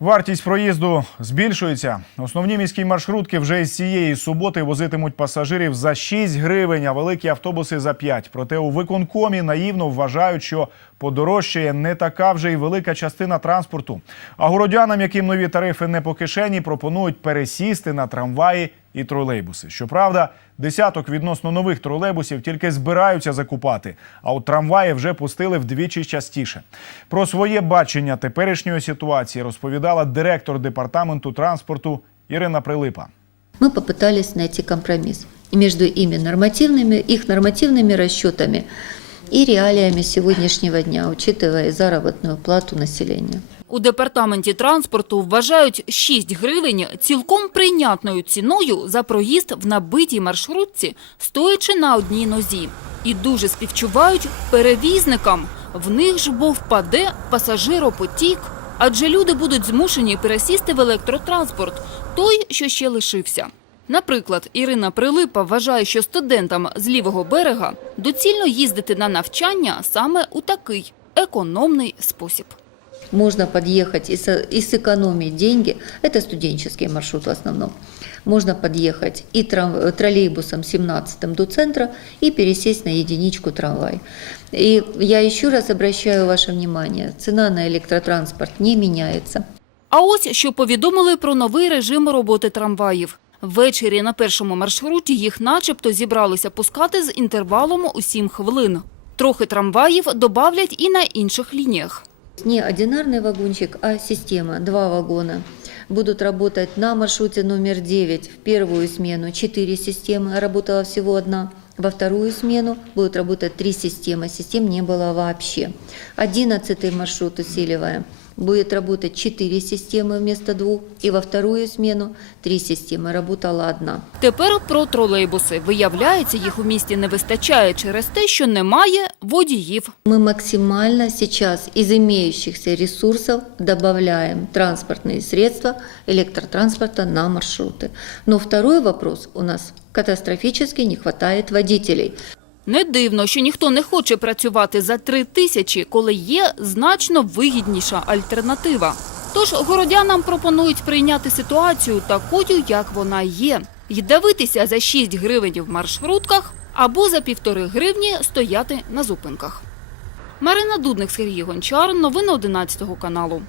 Вартість проїзду збільшується. Основні міські маршрутки вже із цієї суботи возитимуть пасажирів за 6 гривень, а великі автобуси за 5. Проте у виконкомі наївно вважають, що подорожчає не така вже й велика частина транспорту. А городянам, яким нові тарифи не по кишені, пропонують пересісти на трамваї і тролейбуси. Щоправда, десяток відносно нових тролейбусів тільки збираються закупати, а от трамваї вже пустили вдвічі частіше. Про своє бачення теперішньої ситуації розповідала директор департаменту транспорту Ірина Прилипа. Мы попытались найти компромисс между ими нормативными, их нормативными расчетами и реалиями сегодняшнего дня, учитывая заработную плату населения. У департаменті транспорту вважають 6 гривень цілком прийнятною ціною за проїзд в набитій маршрутці, стоячи на одній нозі. І дуже співчувають перевізникам. В них ж бо впаде пасажиропотік, адже люди будуть змушені пересісти в електротранспорт, той, що ще лишився. Наприклад, Ірина Прилипа вважає, що студентам з лівого берега доцільно їздити на навчання саме у такий економний спосіб. Можно подъехать и, со- и сэкономить деньги, это студенческий маршрут в основном, можно подъехать и трам- троллейбусом 17 до центра и пересесть на единичку трамвай. И я еще раз обращаю ваше внимание, цена на электротранспорт не меняется. А ось що повідомили про новий режим роботи трамваїв. Ввечері на першому маршруті їх начебто зібралися пускати з інтервалом у 7 хвилин. Трохи трамваїв добавлять і на інших лініях. Не одинарный вагончик, а система, два вагона. Будут работать на маршруте номер 9 в первую смену 4 системы, работала всего одна. Во вторую смену будут работать три системы, систем не было вообще. Одиннадцатый маршрут усиливаем. Будет работать 4 системы вместо двух, и во вторую смену три системы, работала одна. Тепер про тролейбуси. Виявляється, їх у місті не вистачає через те, що немає водіїв. Мы максимально сейчас из имеющихся ресурсов добавляем транспортные средства электротранспорта на маршруты. Но второй вопрос у нас катастрофически не хватает водителей. Не дивно, що ніхто не хоче працювати за три тисячі, коли є значно вигідніша альтернатива. Тож городянам пропонують прийняти ситуацію такою, як вона є, і дивитися за 6 гривень в маршрутках або за півтори гривні стояти на зупинках. Марина Дудник, Сергій Гончар. Новини 11 каналу.